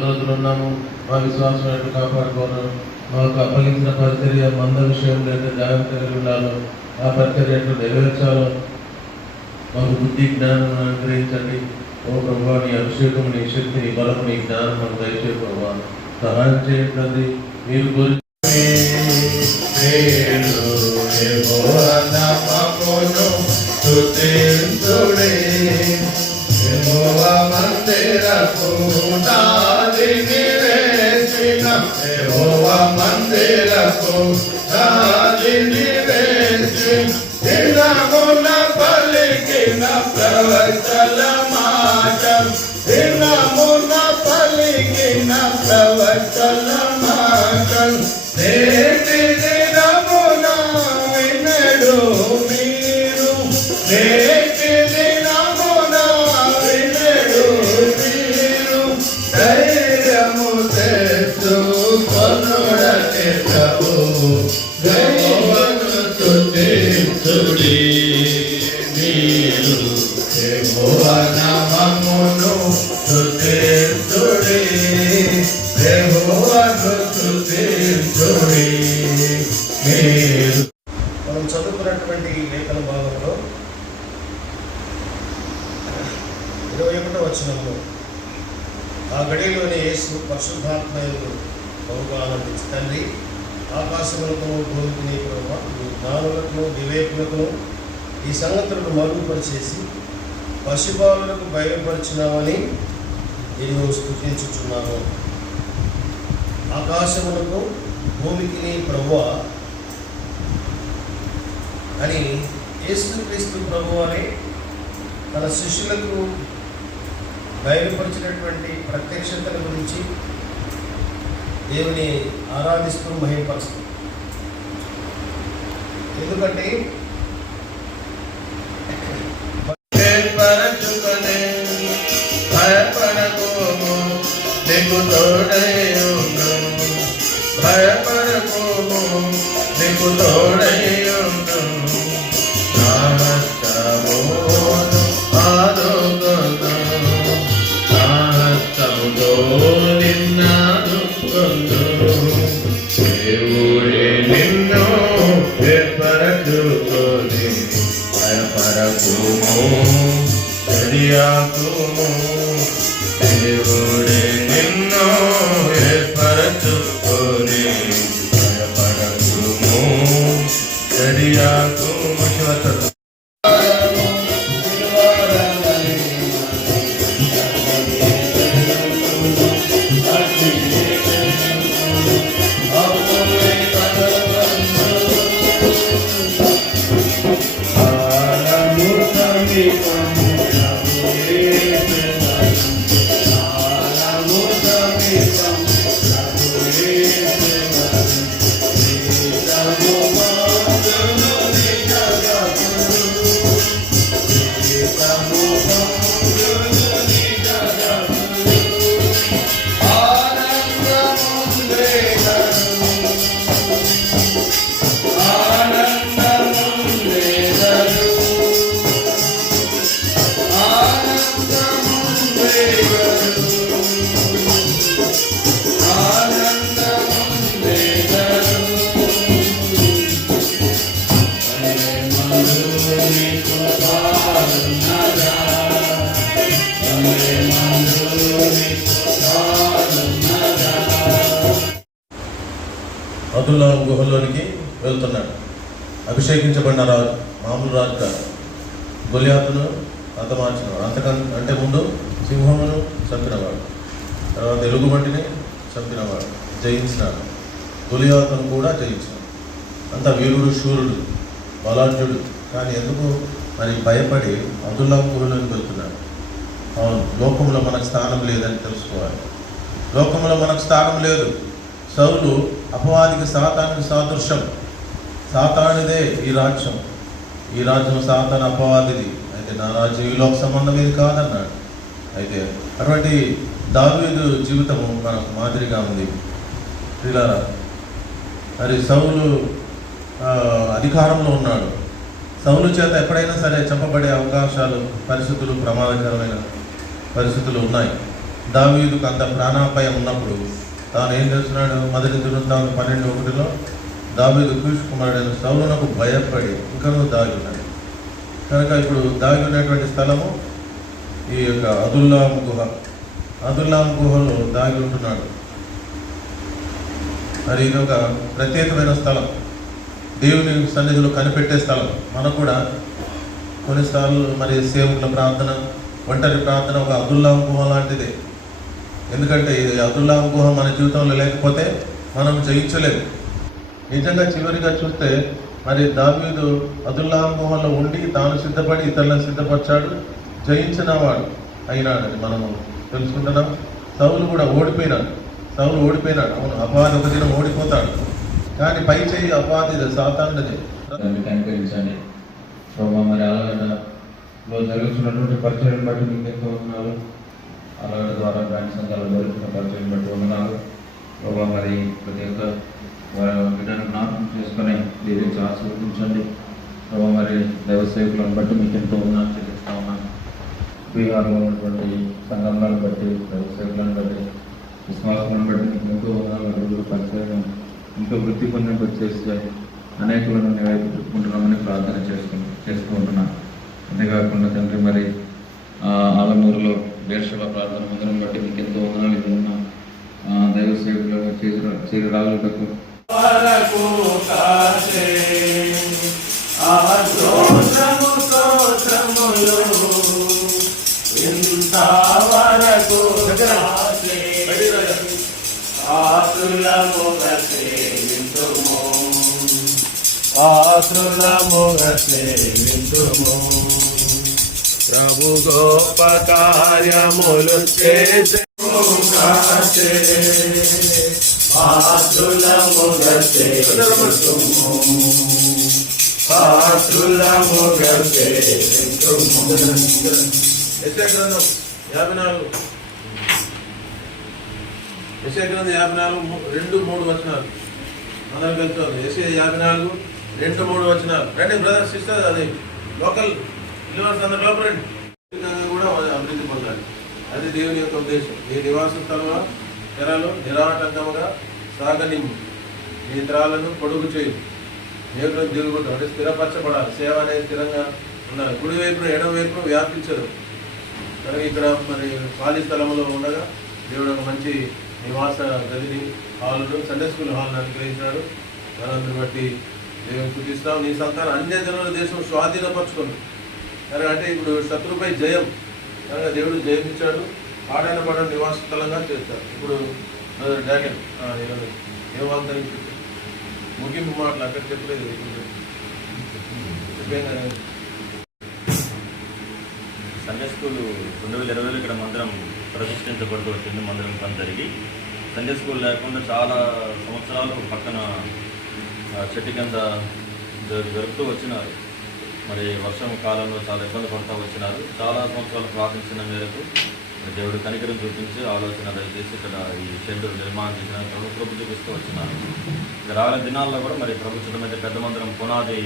రోజులు ఉన్నాము. మా విశ్వాసం ఎట్లా కాపాడుకోను, మాకు అప్పగించిన పరిచర్య మంద విషయంలో ఎట్లా జాగ్రత్త కలిగి ఉండాలో, ఆ పరిచర్య ఎట్లా నెరవేర్చాలో మాకు బుద్ధి జ్ఞానం అనుగ్రహించండి. ఓ ప్రభావ, నీ అభిషేకం, నీ శక్తి, నీ బలము, నీ జ్ఞానం మాకు దయచేయ ప్రభావ. సహాయం చేయండి. మీరు కోరి మందిరకు పలికిన ప్రవచల మాట దినమున పలికిన ప్రవచల మాట నేటి దినమున వినడు మీరు, నేటి దినమున వినడు మీరు. ధైర్యము తెచ్చు కొనుడటి ప్రభు గౌవను స్తుతించుడి. మీరు యెహోవా నామమును స్తుతించుడి, యెహోవాను స్తుతించుడి. మీరు మనం చదువుకున్నటువంటి ఈ లేఖన భాగంలో 21వ వచనంలో ఆ గడిలోని యేసు పరిశుద్ధాత్మయందు బహుగా ఆనందించి, తండ్రి, ఆకాశములకును భూమికి ప్రభావ, మీ జ్ఞానులకును వివేకులకును ఈ సంగతులను మరుగుపరిచేసి పశుపాలులకు బయలుపరిచినామని నిన్ను స్తుతించుచున్నాను. ఆకాశములకు భూమికి ప్రభువ అని యేసుక్రీస్తు ప్రభు అని తన శిష్యులకు బయలుపరిచినటువంటి ప్రత్యక్షతల గురించి దేవుని ఆరాధిస్తూ మహిమపరుస్తుంది. ఎందుకంటే భయపడకోము, నీకు తోడైయుండు, భయపడకోము, నీకు తోడైయుండు. నా హస్తమును ఆదుకొను, నా హస్తముతో నిన్నాదుకొను. దేవుడే నిన్ను ఏర్పరచుకొని భయపడకుము, తెలియకుము. దేవుడే నిన్ను ఏర్పరచుకొని భయపడకుము, తెలియకుము. శివతడు అదుల్లాం గుహలోనికి వెళ్తున్నాడు. అభిషేకించబడిన రాజు, మామూలు రాజు కాదు. గొలియాతును హతమార్చినవాడు. అంతకంటే ముందు సింహమును చంపినవాడు, తర్వాత ఎలుగుబంటిని చంపినవాడు, జయించినాడు. గొలియాతును కూడా జయించినాడు. అంత వీరుడు, శూరుడు, బలాఢ్యుడు. కానీ ఎందుకు మరి భయపడి అదుల్లాం గుహలోకి వెళ్తున్నాడు? అవును, లోకంలో మనకు స్థానం లేదని తెలుసుకోవాలి. లోకంలో మనకు స్థానం లేదు. సౌలు అపవాదికి, సాతానికి సాదృశ్యం. సాతానిదే ఈ రాజ్యం, ఈ రాజ్యం సాతాను అపవాదిది. అయితే నా రాజ్యం ఈ లోక సంబంధమేది కాదన్నాడు. అయితే అటువంటి దావీదు జీవితము మనకు మాదిరిగా ఉంది. ఇలా మరి సౌలు అధికారంలో ఉన్నాడు. సౌలు చేత ఎప్పుడైనా సరే చంపబడే అవకాశాలు, పరిస్థితులు, ప్రమాదకరమైన పరిస్థితులు ఉన్నాయి. దావీదుకు అంత ప్రాణాపాయం ఉన్నప్పుడు తాను ఏం చేస్తున్నాడు? మొదటి దినవృత్తాంతం 12:1 దావీదు కీషు కుమారుడైన సౌలునకు భయపడి ఇంకనూ దాగి ఉన్నాడు. కనుక ఇప్పుడు దాగి ఉన్నటువంటి స్థలము ఈ యొక్క అదుల్లాం గుహ. అదుల్లాం గుహలో దాగి ఉంటున్నాడు. మరి ఇది ఒక ప్రత్యేకమైన స్థలం, దేవుని సన్నిధిలో కనిపెట్టే స్థలం. మనకు కూడా కొన్నిసార్లు మరి సేవకుల ప్రార్థన, ఒంటరి ప్రార్థన ఒక అదుల్లాం గుహ లాంటిదే. ఎందుకంటే ఈ అదుల్లాం గుహ మన జీవితంలో లేకపోతే మనం జయించలేము. నిజంగా చివరిగా చూస్తే మరి దావీదు అదుల్లాం గుహలో ఉండి తాను సిద్ధపడి ఇతరులను సిద్ధపరిచాడు, జయించిన వాడు అయినాడని మనము తెలుసుకుంటున్నాం. సౌలు కూడా ఓడిపోయినాడు. అవును, అపవాది ఒక దినం ఓడిపోతాడు, కానీ పై చేయి అపవాది సాతానుడిదే. కనికరించండి ప్రభావ. మరి అలాగలో జరుగుతున్నటువంటి పరిచయం బట్టి మీకు ఎంతో ఉన్నారు. అలాగ ద్వారా బ్రాంచ్ సంఘాలు జరుగుతున్న పరిచయం బట్టి ఉన్నారు ప్రభావ. మరి ప్రతి ఒక్క వారి బిడ్డను జ్ఞాపకం చేసుకొని దీవించి ఆశీర్వదించండి ప్రభావ. మరి దైవ సేవకులను బట్టి మీకు ఎంతో ఉన్నారు చెల్లిస్తూ ఉన్నాను. బీహార్లో ఉన్నటువంటి సంఘాలను బట్టి, దైవ సేవకులను బట్టి, విశ్వాసాలను బట్టి మీకు ఎంతో ఉన్నారు. పరిచయం ఇంకా వృత్తి పొందినకు వచ్చేసి అనేకులను వైపు పెట్టుకుంటున్నామని ప్రార్థన చేసుకుంటున్నాను. అంతేకాకుండా తండ్రి మరి ఆలమూరులో బేర్షల ప్రార్థన మందిరం బట్టి మీకు ఎంతో వందనాలు. ఇది ఉన్న దైవ సేవకులు చేరి రాగులకు ప్రభు గొప్ప కార్యములు చేసే యెషయా 54:2-3 వచనాలు అందరం వెళ్తుంది. యెషయా 54:2-3 వచనాలు. రండి బ్రదర్ సిస్టర్, అది లోకల్ యూనివర్స్ అందరు లోపల రండి. కూడా అభివృద్ధి పొందాలి, అది దేవుని యొక్క ఉద్దేశం. మీ నివాస స్థలంలో తెరలు నిరాటంకముగా సాగనిమ్ము, మీ తరాలను పొడుగు చేయి, దేవుడు దిగుబడి అంటే స్థిరపరచబడాలి. సేవ అనేది స్థిరంగా ఉండాలి. కుడి వైపున ఎడమ వైపున వ్యాపించదు. కనుక ఇక్కడ మరి ఖాళీ స్థలంలో ఉండగా దేవుడు ఒక మంచి నివాస గదిని, హాలును, సండే స్కూల్ హాల్ని అనుగ్రహించాడు. దాని బట్టి దేవుని స్తుతిస్తాం. నీ సంతానం అన్య జనుల దేశం స్వాధీనపరచుకుంది. కనుక అంటే ఇప్పుడు శత్రుపై జయం, కనుక దేవుడు జయించాడు. పాడైన పడని నివాస స్థలంగా చేస్తారు. ఇప్పుడు డాగన్ ఏ వాగ్దానం ముగింపు మాటలు అక్కడ చెప్పలేదు. సండే స్కూల్ 2020 ఇక్కడ మందిరం ప్రతిష్ఠించబడుతూ వచ్చింది. మందిరం పని జరిగి సండే స్కూల్ లేకుండా చాలా సంవత్సరాలు పక్కన చెట్టు కింద జరుపుతూ వచ్చినారు. మరి వర్షం కాలంలో చాలా ఇబ్బంది పడుతూ వచ్చినారు. చాలా సంవత్సరాలు ప్రార్థించిన మేరకు దేవుడు కనికరం చూపించి ఆలోచన దయచేసి ఇక్కడ ఈ షెడ్ నిర్మాణం చేసిన ప్రభు చూపిస్తూ వచ్చినారు. రాగల దినాల్లో కూడా మరి ప్రభు చుట్టూ పెద్ద మందిరం పునాది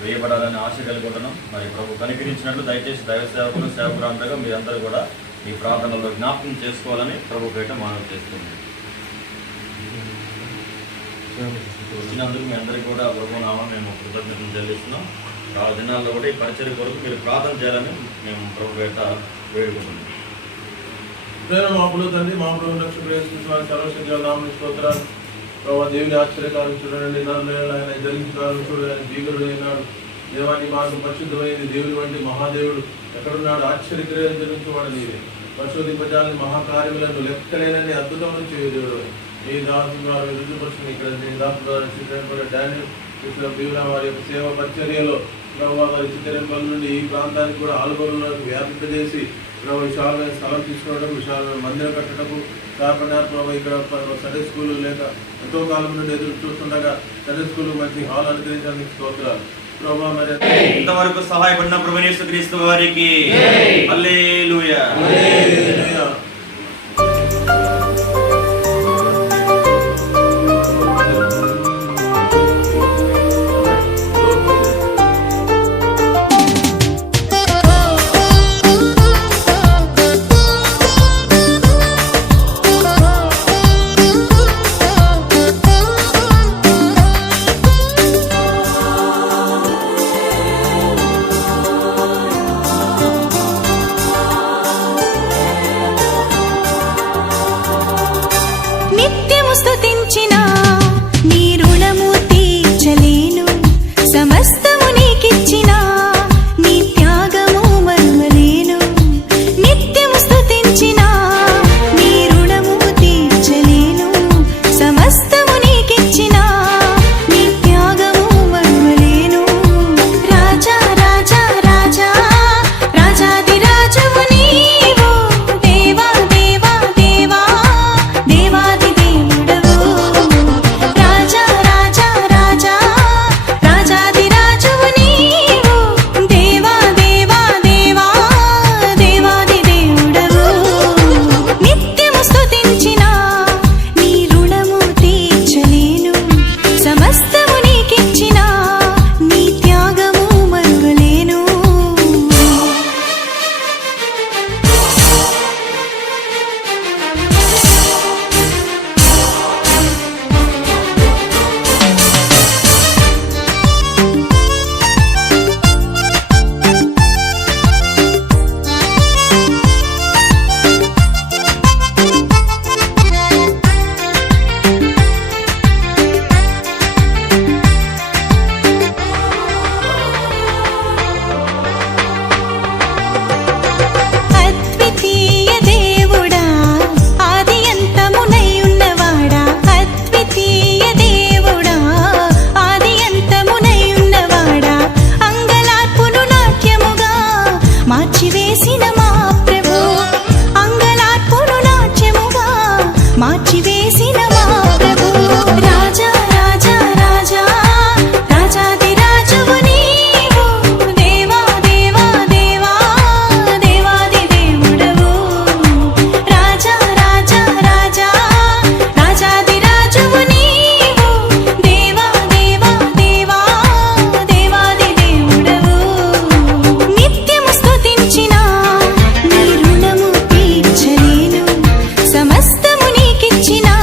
వేయబడాలని ఆశ కలుగుతున్నాం. మరి ప్రభు కనికరించినట్లు దయచేసి దైవ సేవకులు, సేవకురాంతగా మీరందరూ కూడా ఈ ప్రార్థనలో జ్ఞాపకం చేసుకోవాలని ప్రభు పేట మనవి చేస్తుంది. వచ్చినందుకు మీ అందరికీ కూడా ప్రభు నామం మేము కృతజ్ఞతలు చెల్లిస్తున్నాం. ఆ దినాల్లో కూడా ఈ పరిచర్య కొరకు మీరు ప్రార్థన చేయాలని మేము ప్రభు పేట వేడుకుంటున్నాం. మాపుడు తండ్రి, మాపుడు లక్ష్మీ సర్వశక్తి నామని స్తోత్రాలు ప్రభావ. దేవుని ఆశ్చర్యకారం చూడండి, నన్ను ఆయన జరిగించడానికి చూడండి, భీకరుడు అయినాడు. దేవాన్ని మార్గం పరిశుద్ధమైంది. దేవుని వంటి మహాదేవుడు ఎక్కడున్నాడు? ఆశ్చర్యక్రియలు జరిగించేవాడు నీవే. పరిశోధింపజాలని మహాకార్యములను లెక్కలేనని అద్భుతములు చేయు దేవుడు. నీ దాసు వారు రుజుపరుచుకుని ఇక్కడ నీ దాసు ద్వారా డానియల్ దేవుల వారి యొక్క సేవ పరిచర్యలో ప్రభావ వారి చిత్తరేపల్లి నుండి ఈ ప్రాంతానికి కూడా ఆలుగోలులకు వ్యాపింపజేసి ప్రభావ విశాలమైన స్థలం తీసుకోవడం, విశాలమైన మందిరం కట్టడము కాకుండా ప్రభావ ఇక్కడ సండే స్కూల్ లేక ఎంతో కాలం నుండి ఎదురు చూస్తుండగా సండే స్కూల్ మంచి హాల్ అనుగ్రహించడానికి స్తోత్రాలు ప్రభావ. మరి ఇంతవరకు సహాయపడిన ప్రభువు యేసుక్రీస్తు వారికి హల్లెలూయా. స్తుతించినా నీ రుణము తీర్చలేను సమస్తము నీకిచ్చినా నీ త్యాగము మరువలేను నిత్యము స్తుతించినా నీ రుణము తీర్చలేను సమస్తము నీకిచ్చినా నీ త్యాగము మరువలేను రాజా రాజా రాజా రాజాది రాజువు నీవు దేవా దేవా దేవా దేవాది దేవుడవు రాజా రాజా రాజా రాజాది రాజువు నీవు దేవా దేవా దేవా దేవాది దేవుడవు నిత్యము స్తుతించినా నీ రుణము తీర్చలేను సమస్తము నీకిచ్చినా నీ త్యాగము మరువలేను అద్వితీయ దేవుడా ఆది అంతమునై ఉన్నవాడా అద్వితీయ దేవుడా ఆది అంతమునై ఉన్నవాడా అంగలార్పును నాట్యముగా మార్చివేసిన మా ప్రభు అంగలార్పును నాట్యముగా మార్చివేసిన మా ప్రభు రాజా రాజా రాజా రాజాది రాజువు నీవు దేవా దేవా దేవా దేవాది దేవుడవు రాజా రాజా రాజా రాజాది రాజువు నీవు దేవా దేవా దేవా దేవాది దేవుడవు నిత్యము స్తుతించినా నీ రుణము తీర్చలేను సమస్తము నీకిచ్చినా